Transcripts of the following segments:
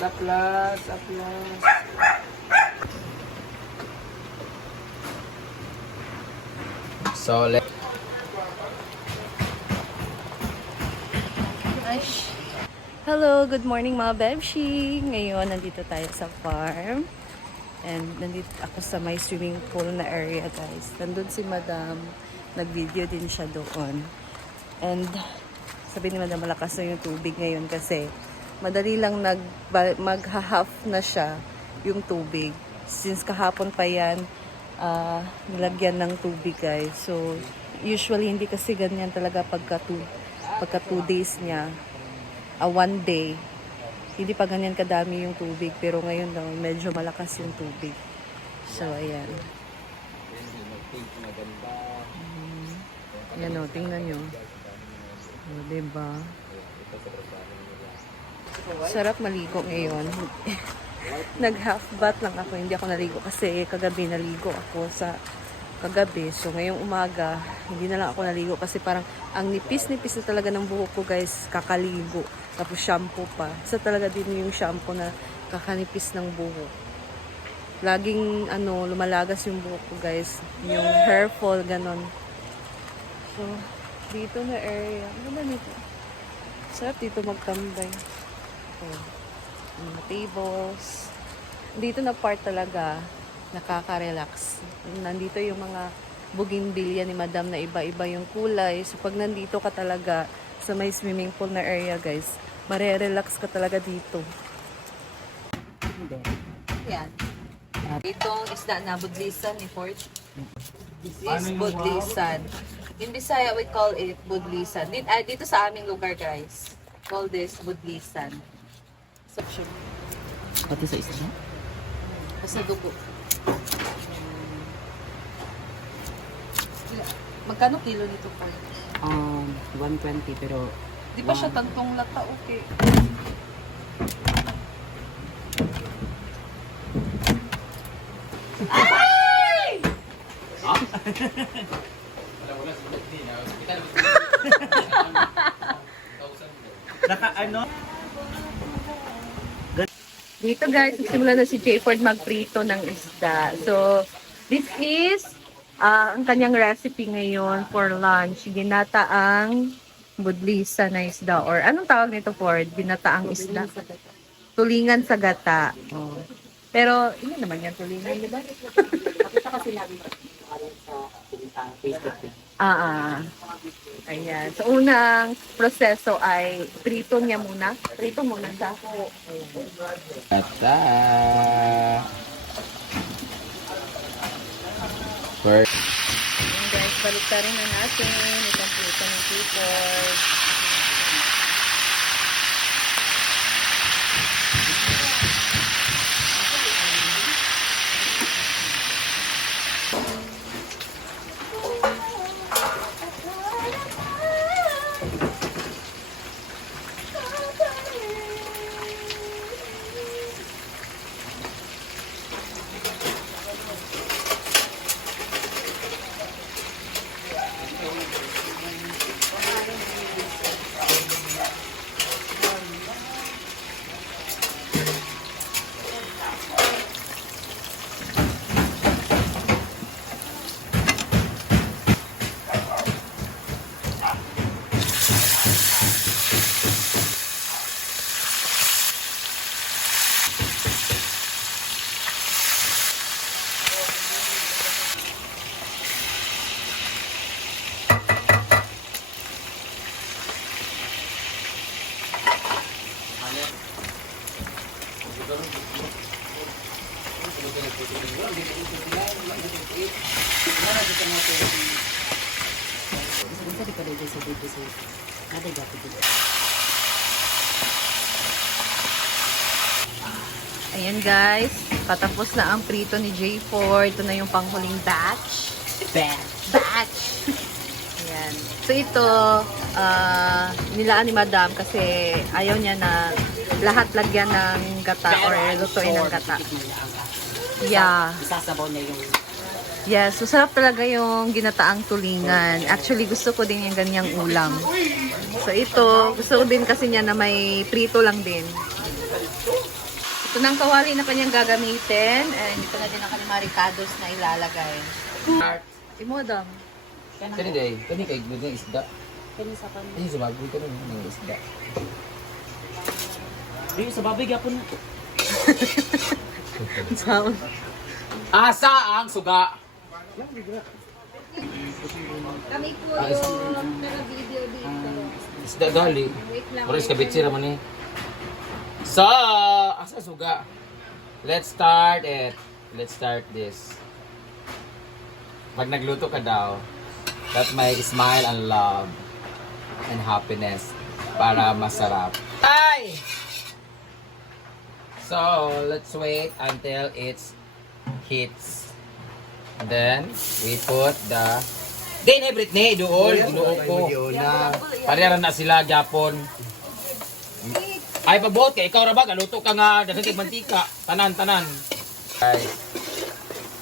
Saplas, saplas. Solid. Hello, good morning mga Bebshi! Ngayon, nandito tayo sa farm. And nandito ako sa may swimming pool na area, guys. Nandun si Madam. Nag-video din siya doon. And sabi ni Madam, malakas na yung tubig ngayon kasi madali lang magha-half na siya yung tubig. Since kahapon pa yan, nilagyan ng tubig, guys. So, usually hindi kasi ganyan talaga pagka 2 days niya. 1 day, hindi pa ganyan kadami yung tubig, pero ngayon daw medyo malakas yung tubig. So ayan. Ayan o, tingnan nyo. O, diba? Sarap maligo ngayon. Nag half bath lang ako, hindi ako naligo kasi kagabi naligo ako sa kagabi. So ngayong umaga, hindi na lang ako naligo kasi parang ang nipis-nipis na talaga ng buhok ko, guys, kakaligo. Tapos shampoo pa. Isa talaga din yung shampoo na kakanipis ng buhok. Laging lumalagas yung buhok ko, guys. Yung hair fall, ganon. So, dito na area. Ano ba nito? Sarap dito magtambay. Oh, mga tables. Dito na part talaga nakaka-relax. Nandito yung mga bougainvillea ni Madam na iba-iba yung kulay. So, pag nandito ka talaga sa may swimming pool na area, guys, mare-relax ka talaga dito. Yan. Itong isda na budlisan ni Fort. This is budlisan. In Bisaya, we call it budlisan. Dito sa aming lugar, guys, call this budlisan. So, Pati sa isda? sa dugo. Magkano kilo nito, Fort? 120 pero Di pa siya tantong lata, okay. Ay! Dito, guys, simula na si J. Ford magprito ng isda. So, this is ang kanyang recipe ngayon for lunch. Ginataang budlisa na isda. Or anong tawag nito, Ford? Ginataang isda. Tulingan sa gata. Oh. Pero, hindi naman yan tulingan, di ba? nakita kasi namin sa Facebook. Ayan. So, unang proseso ay prito niya muna. Prito muna siya. Ata. First. Ayan, guys, baliktarin na natin itong prito ng Clifford. Ayan, guys, patapos na ang prito ni J4. Ito na yung panghuling batch. Batch! Ayan. So ito, nilaan ni Madam kasi ayaw niya na lahat lagyan ng gata or lutuin ng gata. Yeah. Isasabaw niya yung... Yes, masarap talaga yung ginataang tulingan. Actually, gusto ko din yung ganyang ulam. So ito, gusto ko din kasi niya na may prito lang din. Ito ng kawali na kanyang gagamitin. And ito na din ang kanyang mga ricados na ilalagay. Imodam. Kani day, kani kay gud ng isda. Kani sa pan. Ay sa baboy kani ng isda. Ay, sa baboy gyapon na. Sound. Asa ang suga? Kami po yung naka-video dito. Isda gali. Wait lang. Oras ka bitsi ra man ni. So, asa suga? Let's start it. Let's start this. Pag nagluto ka daw, that may smile and love and happiness para masarap. Ay! So, let's wait until it's hits. And then, we put the... Then, Britney, doon. Inuo ko. Parehara na sila, Japon. Ay, pabot ka. Ikaw rabag, aluto ka nga. Dagang mantika. Tanan, tanan. Ay.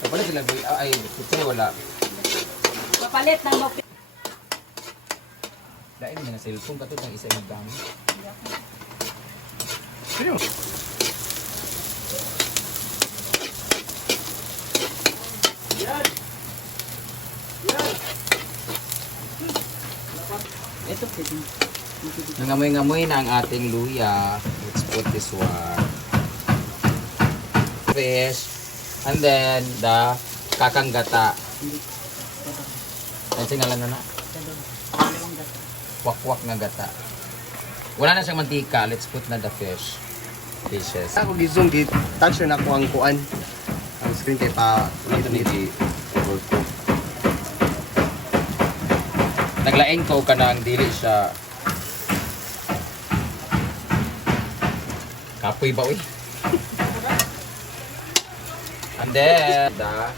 Kapala sila, ay, kasi wala. Papalit ng mapit. Dahil mo na cellphone, katod ng isa yung gamit. Ito pwede. Nangamoy-ngamoy na ang ating luya. Let's put this one. Fish. And then, the kakanggata. Ano siya ngalan na? Wakwak na gata. Wala na siyang mantika. Let's put na the fish. Fishes. Ako gizong git touch na ako ang kuan. Ang screen kay pa Ito ni G. Overcook. Naglaing ko ka na ang dili siya. Kapoy ba, uy? And then, the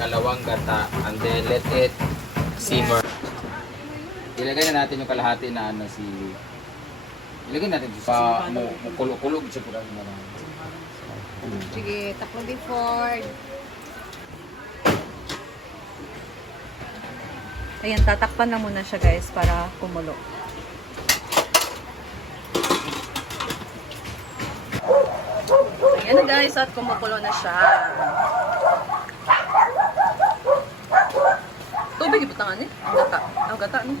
kalawang gata. And then, let it simmer. Ilagay na natin yung kalahati na ano si... Ilagay natin pa kulog-kulog siya pula. Sige, takbo din Ford. Ayan, tatakpan na muna siya guys para kumulo. Ayan na guys, at kumukulo na siya. Tubig ibutangan eh. Ang gata. Ang gata, no?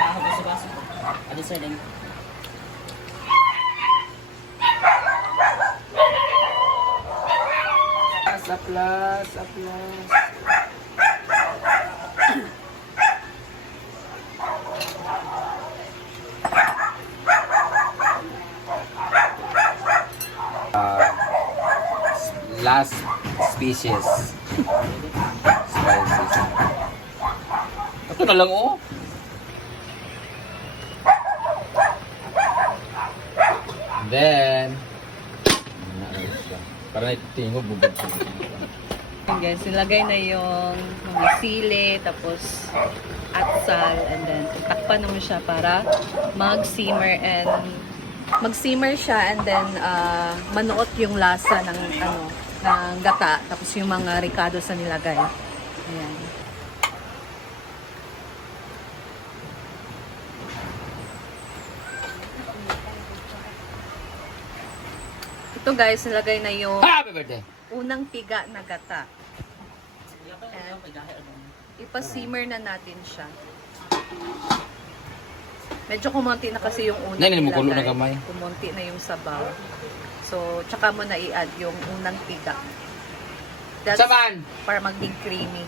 Ako baso-baso. Ano sir din? Saplas, saplas. Last species. Spices. Ito na lang oh. Then, para tingog bubog siya. Ayan guys, nilagay na yung mga sili, tapos atsal, and then takpan naman siya para mag-simmer and mag-simmer siya and then manuot yung lasa ng ano ng gata, tapos yung mga ricados na nilagay. Ayan. Ito guys, nilagay na yung Happy birthday! unang tiga na gata. And ipa-simmer na natin siya. Medyo kumonti na kasi yung unang Nay, mukulo na nilagay. kamay. Kumonti na yung sabaw. So, tsaka mo na i-add yung unang tiga. That's Saman! para maging creamy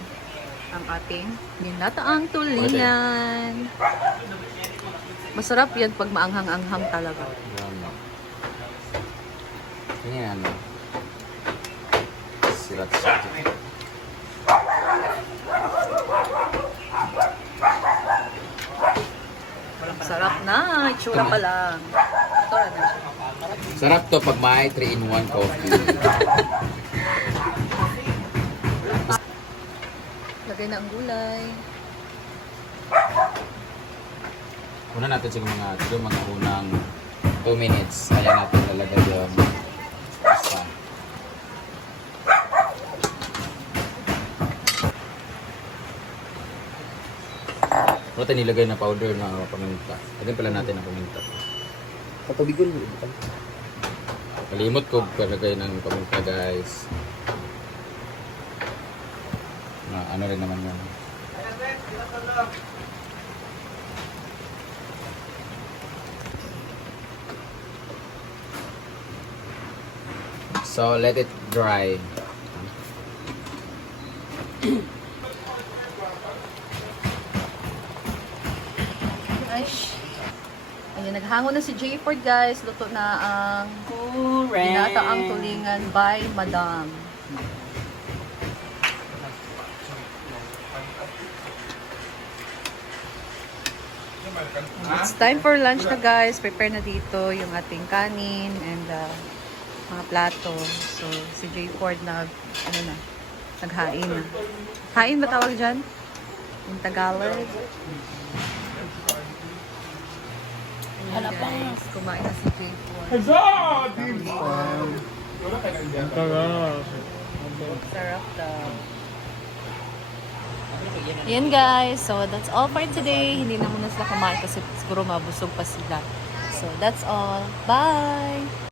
ang ating ginataang tulingan. Masarap yan pag maanghang-anghang talaga. Ini ano? Sirat-sirat. Sarap na. Itsura pa lang. Ito na siya. Sarap to pag may 3-in-1 coffee. Lagay na ang gulay. Una natin siguro mga unang 2 minutes. Ayan natin lalagay yung isa. Ano tayo nilagay na powder na paminta? Lagyan pala natin ang paminta. Patubigon. Kalimot ko palagay ng pamunta guys. Ano rin naman yun. So let it dry. Gosh. Ayun, naghango na si Jayford guys. Luto na ang Correct. ginataang tulingan by Madam. It's time for lunch na guys. Prepare na dito yung ating kanin and mga plato. So, si Jayford naghain na. Hain ba tawag dyan? In Tagalog? Hala pa. Guys, kumain na si Jayford. Sarap daw. Yan guys, so that's all for today. Hindi na muna sila kumain kasi siguro mabusog pa sila. So that's all. Bye!